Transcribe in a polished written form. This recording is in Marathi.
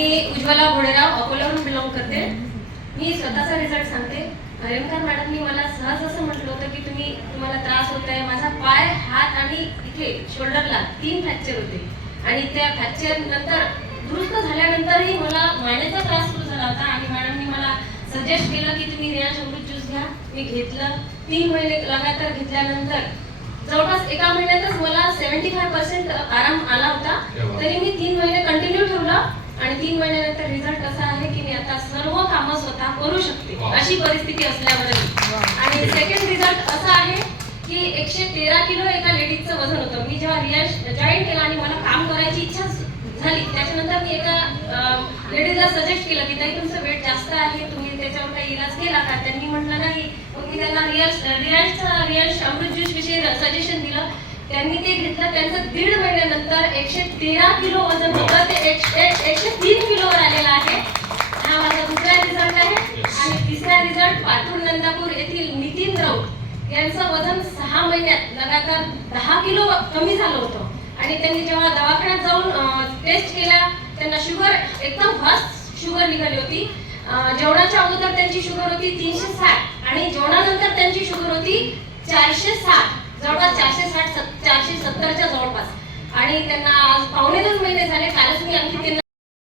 मी उज्ज्वला घोडेराव अकोल्यावरून बिलॉंग करते. मी स्वतःचा रिझल्ट सांगते. रेणुका मॅडमनी मला सहज असं म्हटलं होतं की तुम्हाला त्रास होत आहे. माझा पाय, हात आणि इथे शोल्डरला 3 फ्रॅक्चर होते आणि त्या फ्रॅक्चर नंतर दुरुस्त झाल्यानंतरही मला मानेचा त्रास सुरू झाला होता आणि मॅडमनी मला सजेस्ट केलं की तुम्ही रियाज अमृत ज्यूस घ्या. मी घेतलं. 3 महिने लगातार घेतल्यानंतर जवळपास एका महिन्यातच मला 75% आराम आला होता. तरी मी 3 महिने कंटिन्यू ठेवलं आणि 3 महिन्यानंतर रिझल्ट असा आहे की मी आता सर्व कामं स्वतः करू शकते अशी परिस्थिती असल्यामुळे. आणि सेकंड रिझल्ट असा आहे की 113 किलो एका लेडीजचं वजन होतं. मी जेव्हा रियाज जॉईन केला आणि मला काम करायची इच्छा झाली त्याच्यानंतर मी एका लेडीजला सजेस्ट केलं की ताई तुमचं वेट जास्त आहे, तुम्ही त्याच्यावर काही इलाज केला का. त्यांनी म्हटलं नाही. मग मी त्यांना रियाज अमृत ज्यूस विषयी सजेशन दिलं. त्यांनी ते घेतलं. त्यांचं 1.5 महिन्यानंतर 113 किलो वजन होतं ते 103 किलोवर आलेलं आहे. हा माझा दुसरा रिझल्ट आहे. आणि तिसरा रिझल्ट पातूर नंदापूर येथील नितीन राऊत यांचं वजन 6 महिन्यात लगातार 10 किलो कमी झालं होतं. आणि त्यांनी जेव्हा दवाखान्यात जाऊन टेस्ट केल्या त्यांना शुगर एकदम फास्ट शुगर निघाली होती. जेवणाच्या अगोदर त्यांची शुगर होती 360 आणि जेवणानंतर त्यांची शुगर होती 460, जवळपास 460 470च्या जवळपास. आणि त्यांना आज 2.5 महिने झाले. कालच मी आणखी त्यांना